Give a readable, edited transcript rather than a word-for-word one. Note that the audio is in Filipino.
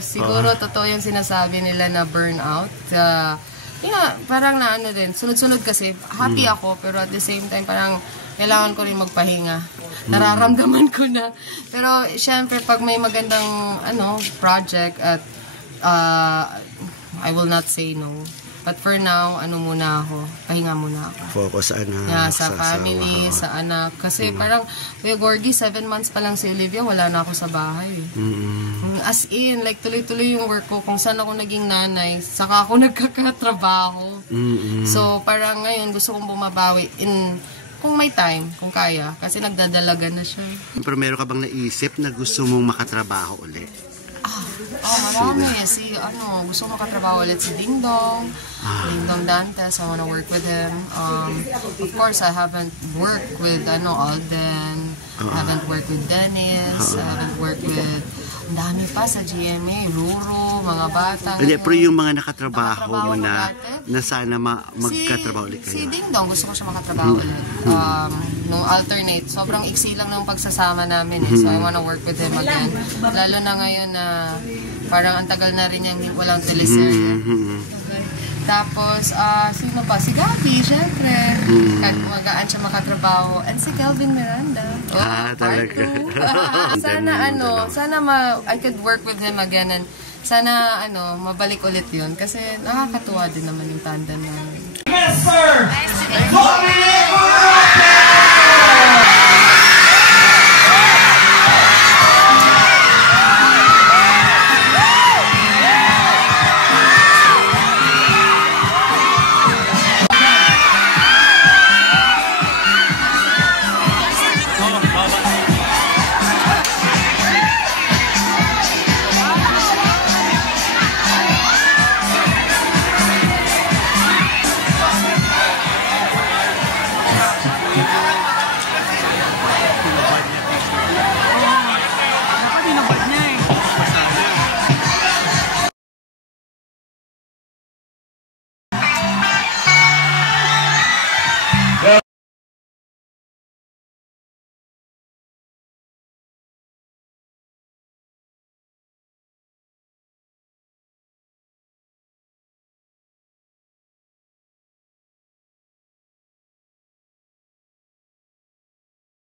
Siguro totoo yung sinasabi nila na burnout. Parang na ano din, sunod-sunod kasi, happy ako, pero at the same time, parang kailangan ko rin magpahinga. Nararamdaman ko na. Pero, syempre, pag may magandang, project at I will not say no. But for now, muna ako, pahinga muna ako. Focus, sa family, sa anak. Kasi parang, Kuya Gorgie, 7 months pa lang si Olivia, wala na ako sa bahay. As in, like, tuloy-tuloy yung work ko. Kung saan ako naging nanay, saka ako nagkakatrabaho. So, parang ngayon, gusto kong bumabawi kung may time, kung kaya. Kasi nagdadalaga na siya. Pero meron ka bang naisip na gusto mong makatrabaho ulit? Marami. Gusto ko makatrabaho ulit si Ding Dong. Ding Dong Dantes, I wanna work with him. Of course, I haven't worked with Alden. I haven't worked with Dennis. I haven't worked with ang dami pa sa GMA, Ruro, mga bata. Pero yung mga nakatrabaho mo na sana magkatrabaho ulit kayo. Si Ding Dong, gusto ko siya makatrabaho ulit. Nung alternate, sobrang iksi lang ng pagsasama namin. So I wanna work with him again. Lalo na ngayon na parang ang tagal na rin yung walang teleserye. Tapos, sino pa? Si Gabi, syempre. Kahit magaan siya makatrabaho. And si Kelvin Miranda. Talaga. Sana I could work with him again. And sana, mabalik ulit yun. Kasi nakakatuwa din naman yung tandem namin. Yes, sir!